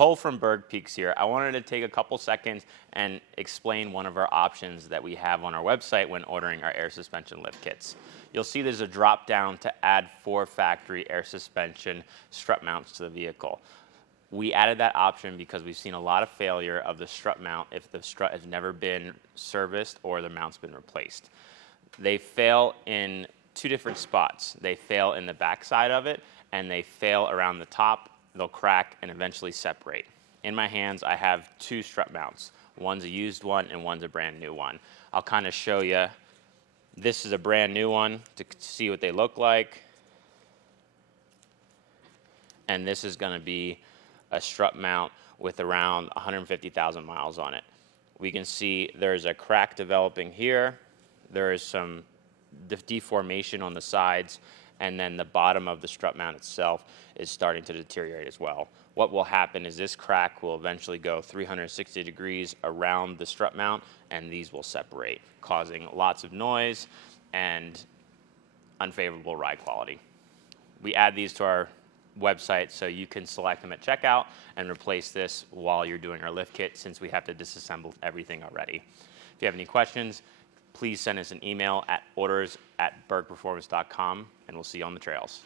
Cole from Berg Peaks here. I wanted to take a couple seconds and explain one of our options that we have on our website when ordering our air suspension lift kits. You'll see there's a drop down to add 4 factory air suspension strut mounts to the vehicle. We added that option because we've seen a lot of failure of the strut mount if the strut has never been serviced or the mount's been replaced. They fail in 2 different spots. They fail in the back side of it, and they fail around the top. They'll crack and eventually separate. In my hands, I have 2 strut mounts. One's a used one and one's a brand new one. I'll kind of show you. This is a brand new one to see what they look like. And this is going to be a strut mount with around 150,000 miles on it. We can see there's a crack developing here. There is some deformation on the sides, and then the bottom of the strut mount itself is starting to deteriorate as well. What will happen is this crack will eventually go 360 degrees around the strut mount, and these will separate, causing lots of noise and unfavorable ride quality. We add these to our website so you can select them at checkout and replace this while you're doing our lift kit, since we have to disassemble everything already. If you have any questions, please send us an email at orders@bergperformance.com, and we'll see you on the trails.